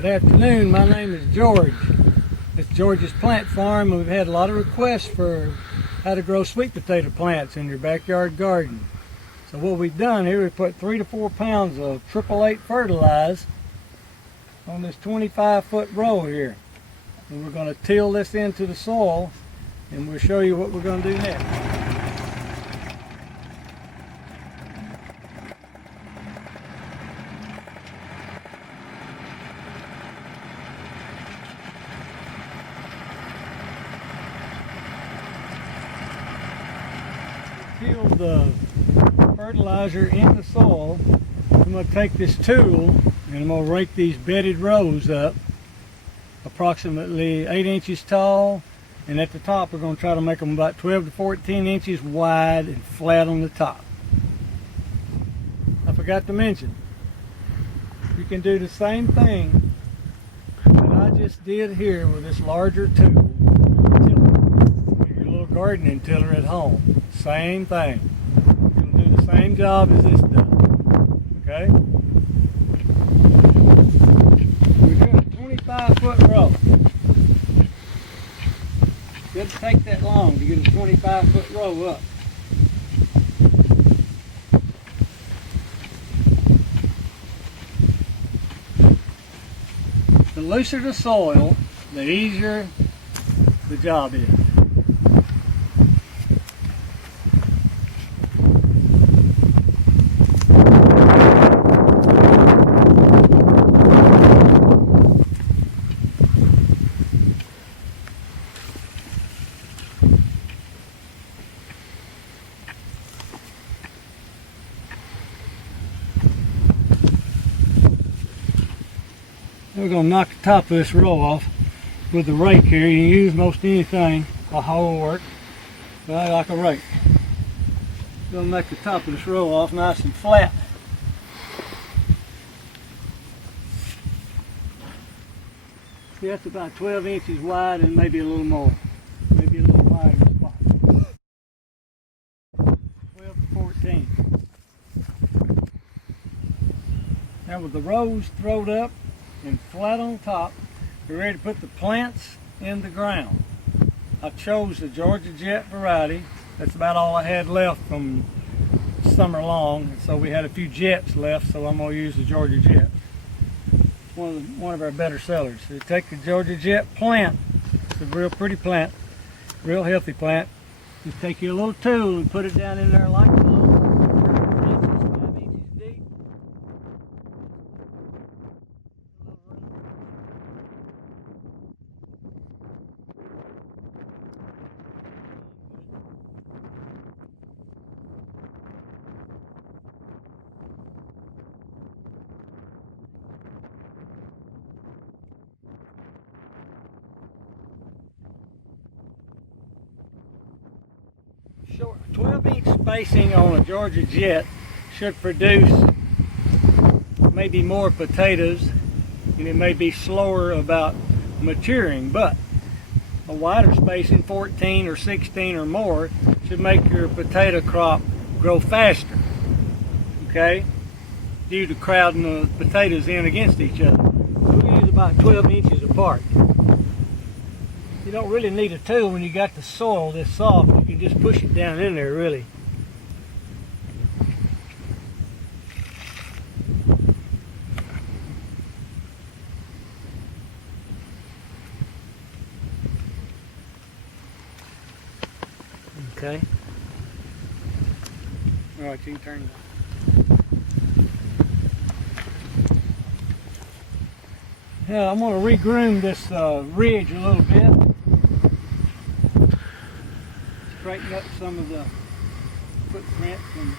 Good afternoon, my name is George. It's George's Plant Farm, and we've had a lot of requests for how to grow sweet potato plants in your backyard garden. So what we've done here, we put 3 to 4 pounds of 888 fertilizer on this 25-foot row here. And we're going to till this into the soil, and we'll show you what we're going to do next. Till the fertilizer in the soil, I'm going to take this tool and I'm going to rake these bedded rows up approximately 8 inches tall, and at the top we're going to try to make them about 12 to 14 inches wide and flat on the top. I forgot to mention, you can do the same thing that I just did here with this larger tool, your little gardening tiller at home. Same thing. It'll do the same job as this does. Okay? We're doing a 25-foot row. It doesn't take that long to get a 25-foot row up. The looser the soil, the easier the job is. We're going to knock the top of this row off with the rake here. You can use most anything, a hoe will work, but I like a rake. Going to make the top of this row off nice and flat. See, that's about 12 inches wide and maybe a little more, maybe a little wider spot. 12 to 14. Now with the rows throwed up and flat on top, we're ready to put the plants in the ground. I chose the Georgia Jet variety. That's about all I had left from summer long, so we had a few jets left, so I'm going to use the Georgia Jet. One of our better sellers. So you take the Georgia Jet plant. It's a real pretty plant, real healthy plant. Just take your little tool and put it down in there like so. 5 inches deep. Short 12-inch spacing on a Georgia Jet should produce maybe more potatoes, and it may be slower about maturing, but a wider spacing, 14 or 16 or more, should make your potato crop grow faster, okay, due to crowding the potatoes in against each other. So we use about 12 inches apart. You don't really need a tool when you got the soil this soft. You can just push it down in there, really. Okay. All right, you can turn it on. Yeah, I'm going to regroom this ridge a little bit. Straighten up some of the footprints and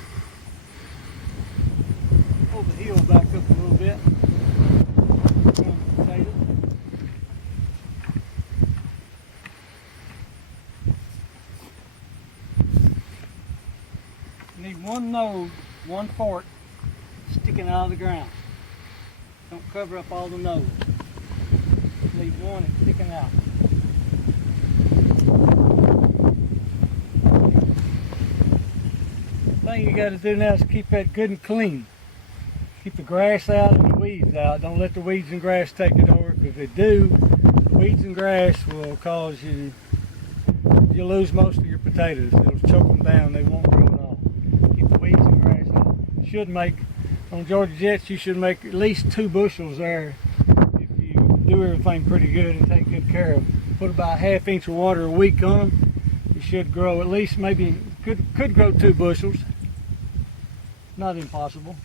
pull the heel back up a little bit. You need one node, one fork sticking out of the ground. Don't cover up all the nodes. Leave one that's sticking out. thing you got to do now is keep that good and clean. Keep the grass out and the weeds. weeds out. Don't let the weeds and grass take it over, because if they do, the weeds and grass will cause you'll lose most of your potatoes. It'll choke them down. They won't grow at all. Keep the weeds and grass off. You should make, on Georgia Jets, you should make at least 2 bushels there if you do everything pretty good and take good care of them. Put about 1/2 inch of water a week on them. You should grow at least, maybe could grow 2 bushels. Not impossible.